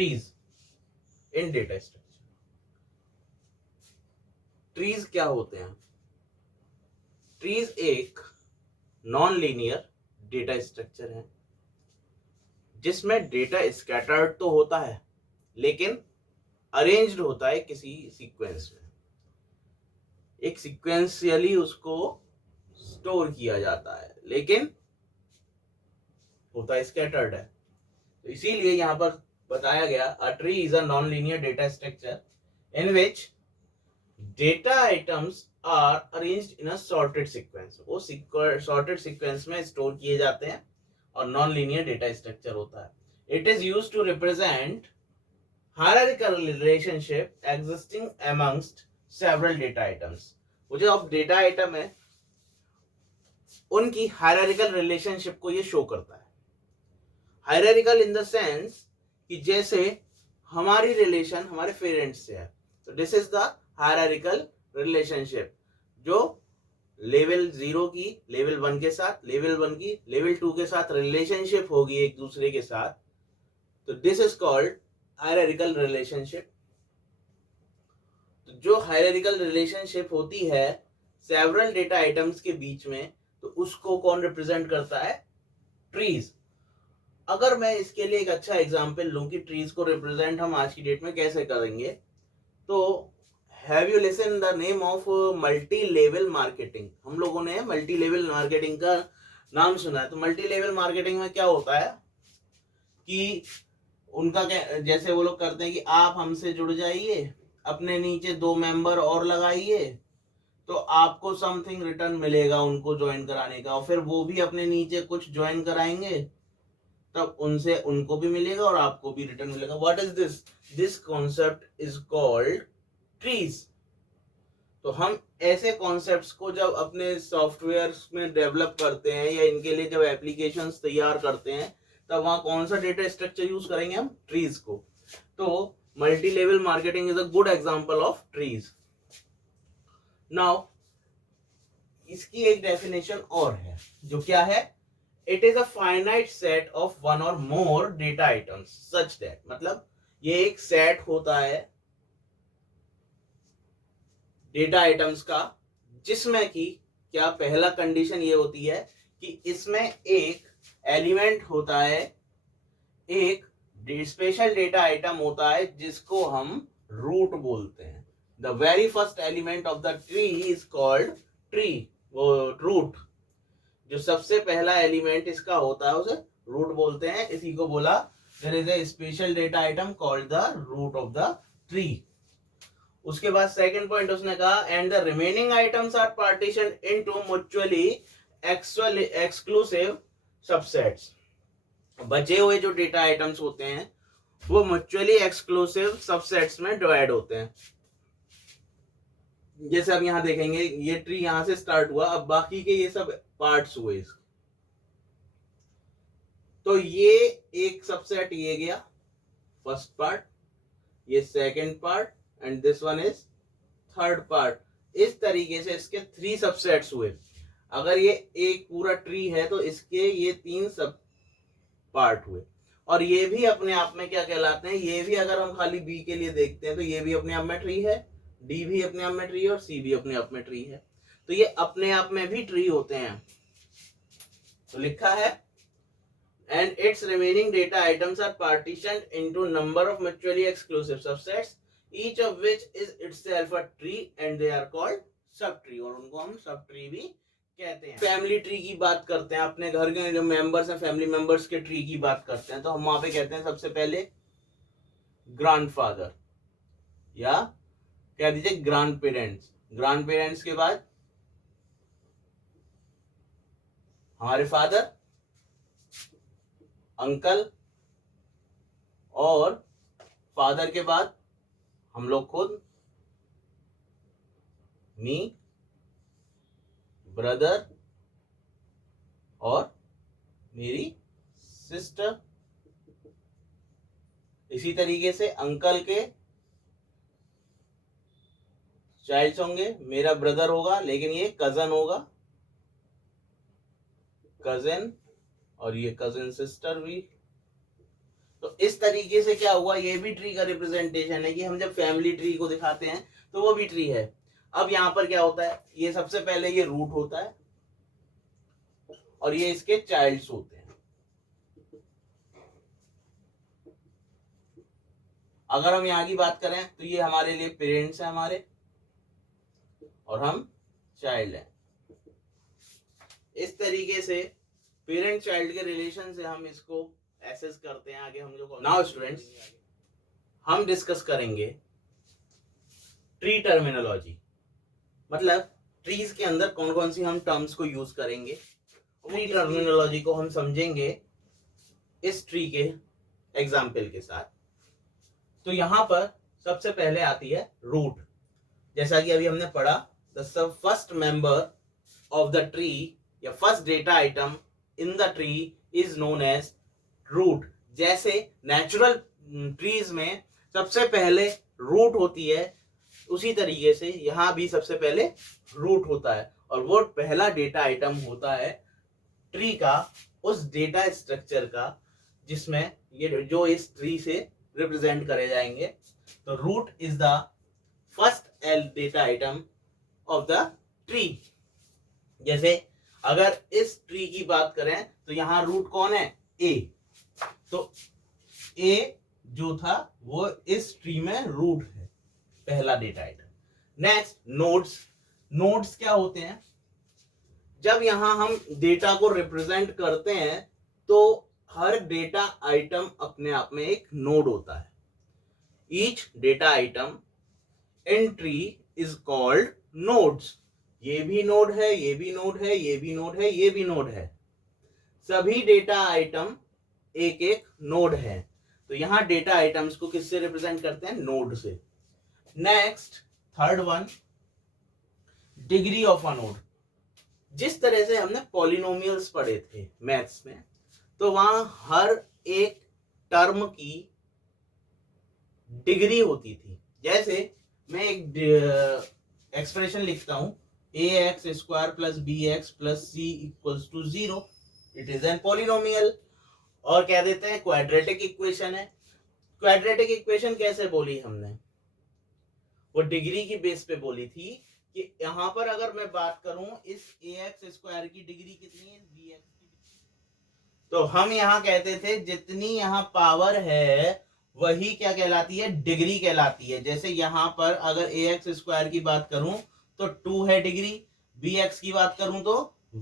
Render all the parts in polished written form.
Trees in data structure. Trees क्या होते हैं? ट्रीज एक नॉन लीनियर डेटा स्ट्रक्चर है जिसमें डेटा स्कैटर्ड तो होता है लेकिन अरेंज्ड होता है किसी सीक्वेंस में, एक सीक्वेंशियली उसको स्टोर किया जाता है लेकिन होता है स्कैटर्ड है। तो इसीलिए यहां पर बताया गया a tree is a non linear data structure in which data items are arranged in a sorted sequence. वो सॉर्टेड सीक्वेंस में स्टोर किए जाते हैं और नॉन लीनियर डेटा स्ट्रक्चर होता है। It is used to represent hierarchical relationship existing amongst several data items। वो जो अब डेटा आइटम है उनकी हायरार्किकल रिलेशनशिप को ये शो करता है। हायरार्किकल इन द सेंस कि जैसे हमारी रिलेशन हमारे पेरेंट्स से है, तो this is the hierarchical relationship जो लेवल 0 की लेवल 1 के साथ, लेवल 1 की लेवल 2 के साथ रिलेशनशिप होगी एक दूसरे के साथ, तो this is called hierarchical relationship. तो जो हायरार्किकल रिलेशनशिप होती है सेवरल डेटा आइटम्स के बीच में, तो उसको कौन रिप्रेजेंट करता है? ट्रीज। अगर मैं इसके लिए एक अच्छा एग्जांपल लूं कि ट्रीज को रिप्रेजेंट हम आज की डेट में कैसे करेंगे, तो have you listen the name of multi level marketing? हम लोगों ने मल्टी लेवल मार्केटिंग का नाम सुना है। तो मल्टी लेवल मार्केटिंग में क्या होता है कि उनका क्या, जैसे वो लोग करते हैं कि आप हमसे जुड़ जाइए, अपने नीचे 2 मेंबर और लगाइए, तो आपको समथिंग रिटर्न मिलेगा उनको ज्वाइन कराने का, और फिर वो भी अपने नीचे कुछ ज्वाइन कराएंगे, तब उनसे उनको भी मिलेगा और आपको भी रिटर्न मिलेगा। What is this? This concept is called trees. तो हम ऐसे कॉन्सेप्ट्स को जब अपने सॉफ्टवेयर में डेवलप करते हैं या इनके लिए जब एप्लीकेशंस तैयार करते हैं, तब वहां कौन सा डेटा स्ट्रक्चर यूज करेंगे? हम ट्रीज को। तो multi level marketing is a good example of trees. Now इसकी एक डेफिनेशन और है, जो क्या है? It is a finite set of one or more data items such that, मतलब ये एक सेट होता है डेटा आइटम्स का जिसमें कि क्या पहला कंडीशन ये होती है कि इसमें एक एलिमेंट होता है, एक स्पेशल डेटा आइटम होता है जिसको हम रूट बोलते हैं। The very first element of the tree is called tree, वो रूट। जो सबसे पहला एलिमेंट इसका होता है उसे रूट बोलते हैं। इसी को बोला there is a special data item called the root of the tree. उसके बाद सेकंड पॉइंट उसने कहा and the remaining items are partition into mutually exclusive subsets. बचे हुए जो डेटा आइटम्स होते हैं वो म्यूचुअली एक्सक्लूसिव सबसेट्स में डिवाइड होते हैं। जैसे अब यहां देखेंगे ये ट्री यहां से स्टार्ट हुआ, अब बाकी के ये सब पार्ट्स हुए इसके। तो ये एक सबसेट ये गया फर्स्ट पार्ट, ये second part and this one is third part. इस तरीके से इसके 3 सबसेट्स हुए। अगर ये एक पूरा ट्री है तो इसके ये 3 सब पार्ट हुए। और ये भी अपने आप में क्या कहलाते हैं? ये भी अगर हम खाली बी के लिए देखते हैं तो ये भी अपने आप में ट्री है, डी भी अपने आप में ट्री है और सी भी अपने आप में ट्री है। तो ये अपने आप में भी ट्री होते हैं। तो लिखा है and its remaining data items are partitioned into number of mutually exclusive subsets, each of which is itself a tree and they are called subtree, और उनको हम सबट्री भी कहते हैं। फैमिली ट्री की बात करते हैं, अपने घर के जो मेंबर्स हैं फैमिली मेंबर्स के ट्री की बात करते हैं, तो हम वहां पे कहते हैं सबसे पहले ग्रैंडफादर या कह दीजिए ग्रैंड पेरेंट्स। ग्रैंड पेरेंट्स के बाद हमारे फादर, अंकल, और फादर के बाद हम लोग खुद, मी, ब्रदर और मेरी सिस्टर। इसी तरीके से अंकल के चाइल्ड्स होंगे, मेरा ब्रदर होगा लेकिन ये कजन होगा, कजन, और ये कजन सिस्टर भी। तो इस तरीके से क्या हुआ, ये भी ट्री का रिप्रेजेंटेशन है कि हम जब फैमिली ट्री को दिखाते हैं तो वो भी ट्री है। अब यहाँ पर क्या होता है, ये सबसे पहले ये रूट होता है और ये इसके चाइल्ड्स होते हैं। अगर हम यहाँ की बात करें तो ये हमारे लिए पेरेंट्स हैं हमारे, और हम चाइल्ड हैं। इस तरीके से पेरेंट चाइल्ड के रिलेशन से हम इसको एसेस करते हैं। आगे हम लोग नाउ स्टूडेंट्स हम डिस्कस करेंगे ट्री टर्मिनोलॉजी, मतलब ट्रीज के अंदर कौन कौन सी हम टर्म्स को यूज करेंगे। ट्री टर्मिनोलॉजी को हम समझेंगे इस ट्री के एग्जाम्पल के साथ। तो यहां पर सबसे पहले आती है रूट। जैसा कि अभी हमने पढ़ा, the first member of the tree या first data item in the tree is known as root. जैसे नेचुरल ट्रीज में सबसे पहले रूट होती है, उसी तरीके से यहाँ भी सबसे पहले रूट होता है, और वो पहला डेटा आइटम होता है ट्री का, उस डेटा स्ट्रक्चर का जिसमें ये जो इस ट्री से रिप्रेजेंट करे जाएंगे। तो root is the first data item of the tree. जैसे अगर इस ट्री की बात करें तो यहाँ रूट कौन है, ए। तो ए जो था वो इस ट्री में रूट है, पहला data item. Next nodes. Nodes क्या होते हैं, जब यहां हम डेटा को रिप्रेजेंट करते हैं तो हर डेटा आइटम अपने आप में एक नोड होता है। Each data item in tree is called nodes. ये भी नोड है, ये भी नोड है, ये भी नोड है, ये भी नोड है। सभी डेटा आइटम एक एक नोड है। तो यहां डेटा आइटम्स को किससे रिप्रेजेंट करते हैं, नोड से। Next third one, degree of a node. जिस तरह से हमने पॉलिनोमियल्स पढ़े थे मैथ्स में, तो वहां हर एक टर्म की डिग्री होती थी। जैसे मैं एक एक्सप्रेशन लिखता हूं, ax² plus bx plus c equals to 0, it is an polynomial. और कह देते हैं क्वाड्रेटिक इक्वेशन है। क्वाड्रेटिक इक्वेशन कैसे बोली हमने, वो डिग्री की बेस पे बोली थी कि यहां पर अगर मैं बात करूं इस ax² की डिग्री कितनी है, bx की, तो हम यहां कहते थे जितनी यहां पावर है वही क्या कहलाती है, डिग्री कहलाती है। जैसे यहां पर अगर ax² की बात करूं तो 2 है डिग्री, bx की बात करूं तो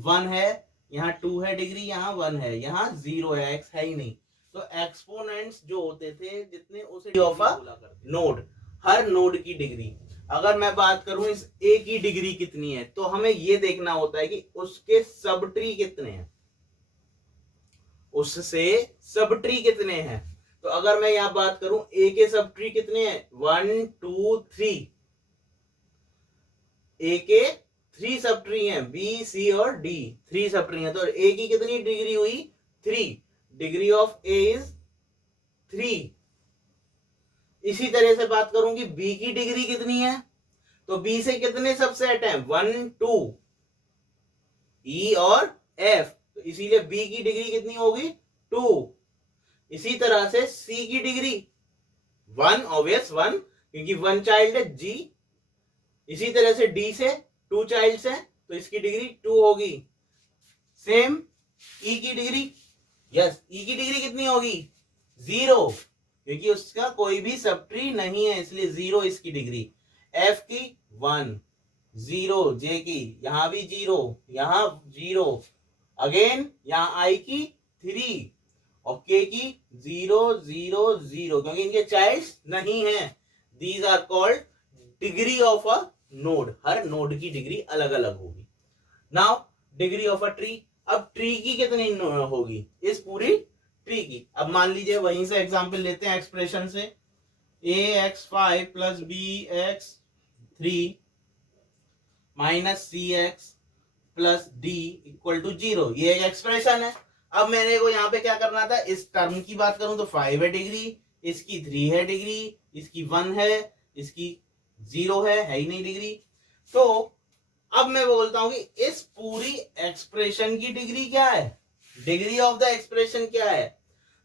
1 है, यहाँ 2 है डिग्री, यहाँ 1 है, यहाँ 0 है, x है ही नहीं। तो एक्सपोनेंट्स जो होते थे जितने, उसे ऑफ अ नोड, हर नोड की डिग्री। अगर मैं बात करूं इस a की डिग्री कितनी है, तो हमें ये देखना होता है कि उसके सब ट्री कितने हैं, उससे सब ट्री कितने हैं। तो अगर मैं यहां बात करूं a के सब ट्री कितने हैं, 1 2 3, a के 3 सब ट्री हैं, b c और d 3 सब ट्री हैं। तो a की कितनी डिग्री हुई, 3, डिग्री ऑफ a इज 3। इसी तरह से बात करूंगी b की डिग्री कितनी है, तो b से कितने सबसेट हैं, 1 2 e और f, तो इसीलिए b की डिग्री कितनी होगी, 2। इसी तरह से c की डिग्री 1, ऑब्वियस 1, क्योंकि 1 चाइल्ड है g। इसी तरह से d से 2 चाइल्ड्स हैं तो इसकी डिग्री 2 होगी। सेम e की डिग्री, यस e की डिग्री कितनी होगी, 0, क्योंकि उसका कोई भी सब ट्री नहीं है, इसलिए 0 इसकी डिग्री। f की 1 0, j की यहां भी 0, यहां 0, अगेन यहां i की 3 और k की 0 0 0, क्योंकि इनके चाइल्ड्स नहीं है। These are called degree of a node. हर नोड की डिग्री अलग अलग होगी। Now degree of a tree, अब ट्री की कितनी होगी, इस पूरी ट्री की। अब मान लीजिए वहीं से एग्जांपल लेते हैं एक्सप्रेशन से, ax5 plus bx3 minus cx plus d equal to 0, ये एक एक्सप्रेशन है। अब मैंने को यहाँ पे क्या करना था, इस टर्म की बात करूं तो 5 है डिग्री, इसकी 3 है डिग्री, इसकी 1 है, इसकी 0 है ही नहीं डिग्री। तो अब मैं बोलता हूं कि इस पूरी एक्सप्रेशन की डिग्री क्या है, डिग्री ऑफ द एक्सप्रेशन क्या है।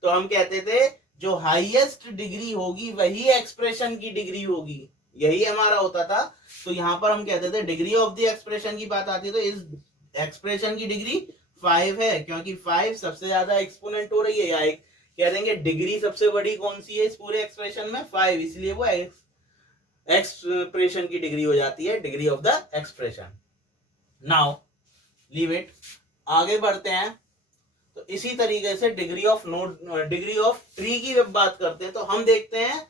तो हम कहते थे जो हाईएस्ट डिग्री होगी वही एक्सप्रेशन की डिग्री होगी, यही हमारा होता था। तो यहां पर हम कहते थे डिग्री ऑफ द एक्सप्रेशन की बात आती है तो इस एक्सप्रेशन की डिग्री 5 है, क्योंकि 5 सबसे ज्यादा एक्सपोनेंट हो रही है, या एक कह देंगे डिग्री सबसे बड़ी कौन सी है इस पूरे एक्सप्रेशन में, 5, इसलिए वो एक्सप्रेशन की डिग्री हो जाती है, degree of the expression. Now leave it, आगे बढ़ते हैं। तो इसी तरीके से डिग्री ऑफ ट्री की जब बात करते हैं तो हम देखते हैं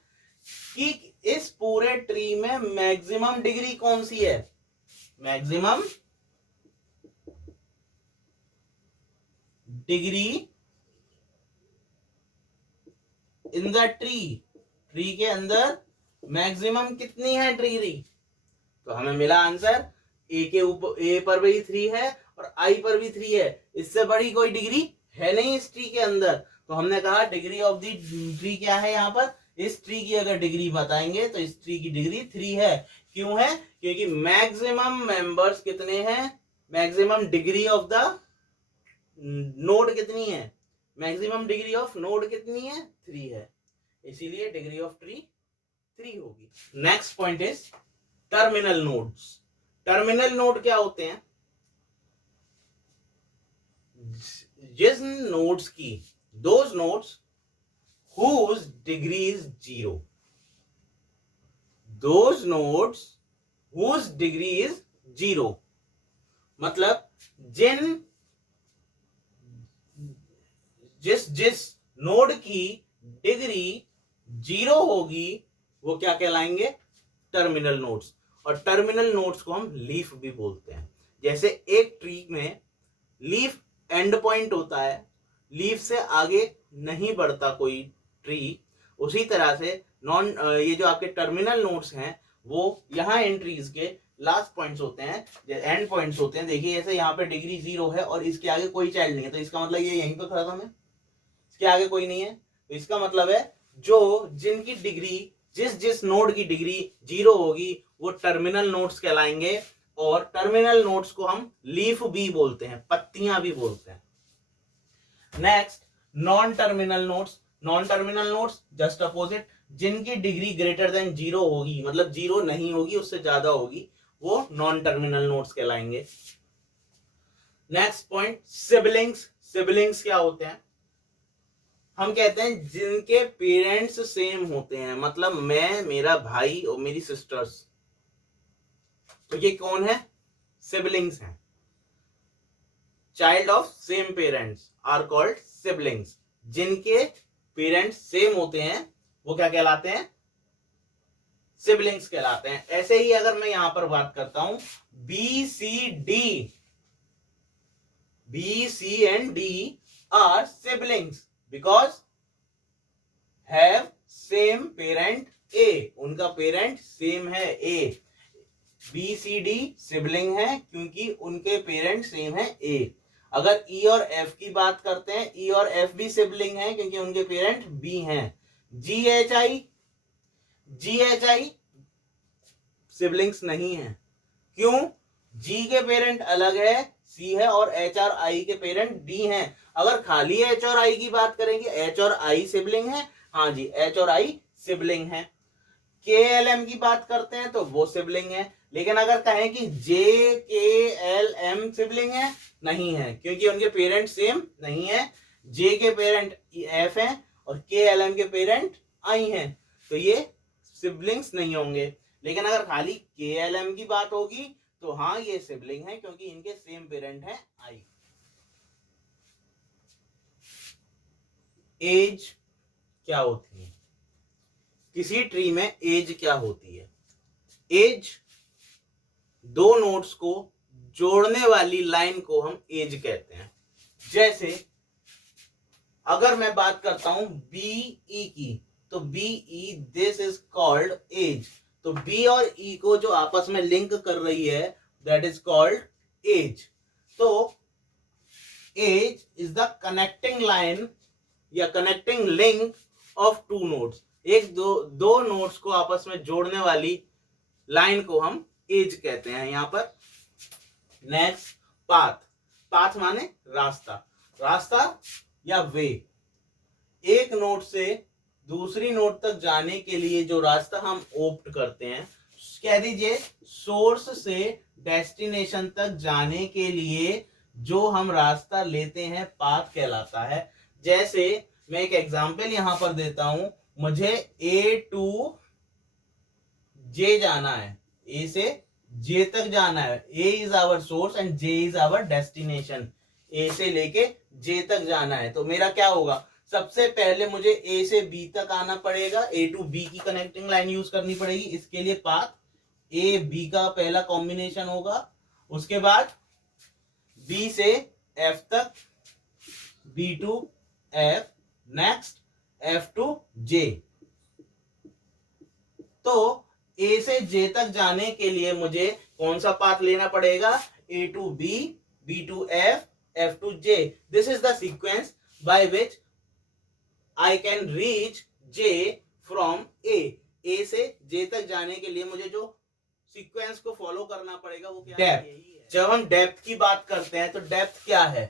कि इस पूरे ट्री में मैक्सिमम डिग्री कौन सी है, maximum degree in the tree के अंदर मैक्सिमम कितनी है डिग्री, तो हमें मिला आंसर ए के ऊपर, ए पर भी 3 है और आई पर भी 3 है, इससे बड़ी कोई डिग्री है नहीं इस ट्री के अंदर। तो हमने कहा डिग्री ऑफ द ट्री क्या है, यहाँ पर इस ट्री की अगर डिग्री बताएंगे तो इस ट्री की डिग्री 3 है। क्यों है, क्योंकि मैक्सिमम मेंबर्स कितने हैं, maximum degree of the node कितनी है, मैक्सिमम डिग्री ऑफ नोड कितनी है, 3 है, इसीलिए डिग्री ऑफ ट्री 3 होगी। Next point is terminal nodes. Terminal node क्या होते हैं, जिन नोड्स की, those nodes whose degree is 0, those nodes whose degree is 0, मतलब जिस नोड की डिग्री 0 होगी वो क्या कहलाएंगे, टर्मिनल नोड्स। और टर्मिनल नोड्स को हम लीफ भी बोलते हैं। जैसे एक ट्री में लीफ एंड पॉइंट होता है, लीफ से आगे नहीं बढ़ता कोई ट्री, उसी तरह से ये जो आपके टर्मिनल नोड्स हैं वो यहाँ इन ट्रीज के लास्ट पॉइंट्स होते हैं, एंड पॉइंट्स होते हैं। देखिए जैसे यहाँ पे डिग्री 0 है और इसके आगे कोई चाइल्ड नहीं है, तो इसका मतलब ये यहीं पे खड़ा था मैं, इसके आगे कोई नहीं है, तो इसका मतलब है जो जिनकी डिग्री, जिस नोड की डिग्री 0 होगी वो टर्मिनल नोड्स कहलाएंगे। और टर्मिनल नोड्स को हम लीफ भी बोलते हैं, पत्तियां भी बोलते हैं। Next non terminal nodes. Non terminal nodes just opposite, जिनकी डिग्री ग्रेटर देन 0 होगी, मतलब 0 नहीं होगी उससे ज्यादा होगी, वो नॉन टर्मिनल नोड्स कहलाएंगे। Next point siblings. सिबलिंग्स क्या होते हैं, हम कहते हैं जिनके पेरेंट्स सेम होते हैं, मतलब मैं, मेरा भाई और मेरी सिस्टर्स, तो ये कौन है, सिबलिंग्स हैं। Child of same parents are called siblings. जिनके पेरेंट्स सेम होते हैं वो क्या कहलाते हैं, सिबलिंग्स कहलाते हैं। ऐसे ही अगर मैं यहां पर बात करता हूं B C and D are siblings because have same parent A, उनका पेरेंट सेम है ए। बी सी डी सिबलिंग है क्योंकि उनके पेरेंट सेम है ए। अगर ई और एफ की बात करते हैं, ई और एफ भी सिबलिंग हैं क्योंकि उनके पेरेंट बी हैं। जी एच आई सिबलिंग्स नहीं है, क्यों, जी के पेरेंट अलग है, सी है, और एच और आई के पेरेंट डी हैं। अगर खाली एच और आई की बात करेंगे, एच और आई सिबलिंग है, हाँ जी एच और आई सिबलिंग है। के एल एम की बात करते हैं तो वो सिबलिंग है, लेकिन अगर कहें कि जे के एल एम सिबलिंग है, नहीं है, क्योंकि उनके पेरेंट सेम नहीं है। जे के पेरेंट एफ हैं और के एल एम के पेरेंट आई हैं, तो ये सिबलिंग्स नहीं होंगे। लेकिन अगर खाली के एल एम की बात होगी तो हाँ ये सिबलिंग है क्योंकि इनके सेम पेरेंट है आई। एज क्या होती है, किसी ट्री में एज क्या होती है, एज दो नोड्स को जोड़ने वाली लाइन को हम एज कहते हैं। जैसे अगर मैं बात करता हूं बी ई की, तो B E this is called edge. तो बी और ई को जो आपस में लिंक कर रही है दैट इज कॉल्ड एज। तो edge is the connecting line या connecting link of two nodes. एक दो नोड्स को आपस में जोड़ने वाली लाइन को हम एज कहते हैं यहां पर। Next path. पाथ माने रास्ता, रास्ता या वे। एक नोड से दूसरी नोड तक जाने के लिए जो रास्ता हम ऑप्ट करते हैं, कह दीजिए सोर्स से डेस्टिनेशन तक जाने के लिए जो हम रास्ता लेते हैं पाथ कहलाता है। जैसे मैं एक एग्जांपल यहां पर देता हूं, मुझे ए टू जे जाना है, ए से जे तक जाना है। A is our source and J is our destination. A से लेके जे तक जाना है, तो मेरा क्या होगा, सबसे पहले मुझे ए से बी तक आना पड़ेगा, ए टू बी की कनेक्टिंग लाइन यूज करनी पड़ेगी। इसके लिए पाथ ए बी का पहला कॉम्बिनेशन होगा, उसके बाद बी से एफ तक, B to F, next F to J. तो ए से जे तक जाने के लिए मुझे कौन सा पाथ लेना पड़ेगा, A to B, B to F, F to J. This is the sequence by which I can reach J from A. A से जे तक जाने के लिए मुझे जो सीक्वेंस को फॉलो करना पड़ेगा वो क्या है, यही है। जब हम डेप्थ की बात करते हैं तो डेप्थ क्या है,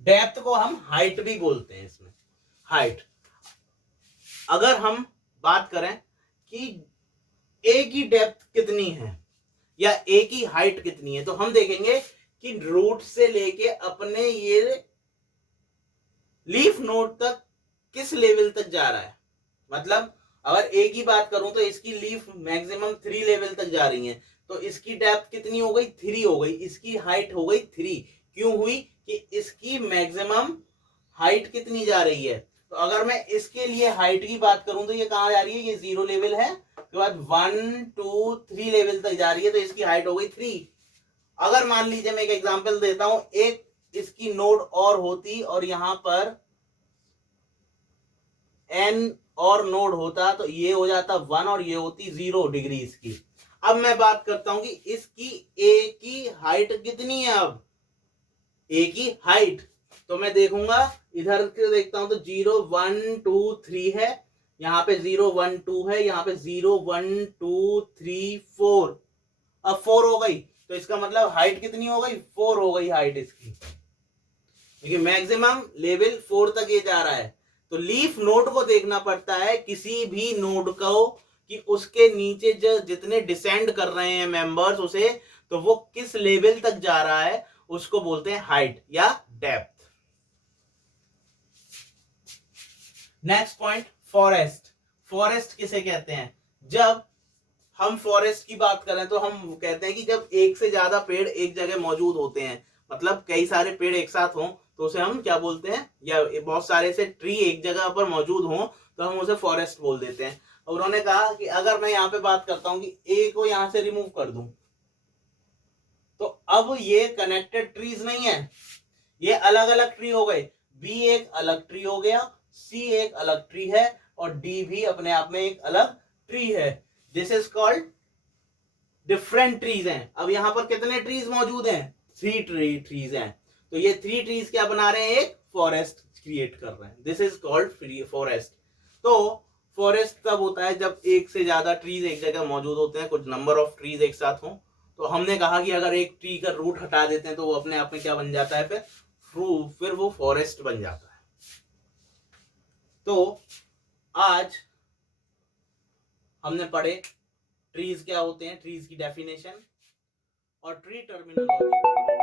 डेप्थ को हम हाइट भी बोलते हैं। इसमें हाइट, अगर हम बात करें कि ए की डेप्थ कितनी है या ए की हाइट कितनी है, तो हम देखेंगे कि रूट से लेके अपने ये लीफ नोड तक किस लेवल तक जा रहा है। मतलब अगर ए की बात करूं तो इसकी लीफ मैक्सिमम 3 लेवल तक जा रही है, तो इसकी डेप्थ कितनी हो गई, 3 हो गई। इसकी हाइट हो गई 3। क्यों हुई, कि इसकी मैक्सिमम हाइट कितनी जा रही है। तो अगर मैं इसके लिए हाइट की बात करूं तो ये कहां जा रही है, ये 0 लेवल है, उसके बाद 1 2 3 लेवल तक जा रही है, तो इसकी हाइट हो गई 3। अगर मान लीजिए मैं एक एग्जांपल देता हूं, एक इसकी नोड और होती और यहां पर n और नोड होता, तो ये हो जाता 1 और ये होती 0 डिग्री इसकी। अब मैं बात करता हूं कि इसकी ए की हाइट कितनी है। अब ए की हाइट तो मैं देखूंगा, इधर के देखता हूं तो 0 1 2 3 है, यहाँ पे 0 1 2 है, यहाँ पे 0 1 2 3 4। अब 4 हो गई, तो इसका मतलब हाइट कितनी हो गई, 4 हो गई हाइट इसकी, क्योंकि मैक्सिमम लेवल 4 तक ये जा रहा है। तो लीफ नोड को देखना पड़ता है किसी भी नोड को, कि उसके नीचे जो जितने डिसेंड कर रहे हैं मेंबर्स उसे, तो वो किस लेवल तक जा रहा है, उसको बोलते हैं हाइट या depth. Next point, forest. Forest किसे कहते हैं, जब हम फॉरेस्ट की बात करें तो हम कहते हैं कि जब एक से ज्यादा पेड़ एक जगह मौजूद होते हैं, मतलब कई सारे पेड़ एक साथ हों तो उसे हम क्या बोलते हैं, या बहुत सारे से ट्री एक जगह पर मौजूद हों तो हम उसे फॉरेस्ट बोल देते हैं। और उन्होंने कहा कि अगर मैं यहाँ पे बात करता हूं कि ए को यहां से रिमूव कर दूं, तो अब ये कनेक्टेड ट्रीज नहीं है, ये अलग अलग ट्री हो गए। बी एक अलग ट्री हो गया, सी एक अलग ट्री है, और डी भी अपने आप में एक अलग ट्री है। This is called different trees हैं। अब यहां पर कितने ट्रीज मौजूद हैं, 3 ट्रीज हैं। तो ये 3 ट्रीज क्या बना रहे हैं, एक फॉरेस्ट क्रिएट कर रहे हैं। This is called forest. तो फॉरेस्ट तब होता है जब एक से ज्यादा ट्रीज एक जगह मौजूद होते हैं, कुछ नंबर ऑफ ट्रीज एक साथ हों। तो हमने कहा कि अगर एक ट्री का रूट हटा देते हैं तो वो अपने आप में क्या बन जाता है, फिर वो फॉरेस्ट बन जाता है। तो आज हमने पढ़े ट्रीज क्या होते हैं, ट्रीज की डेफिनेशन और ट्री टर्मिनोलॉजी।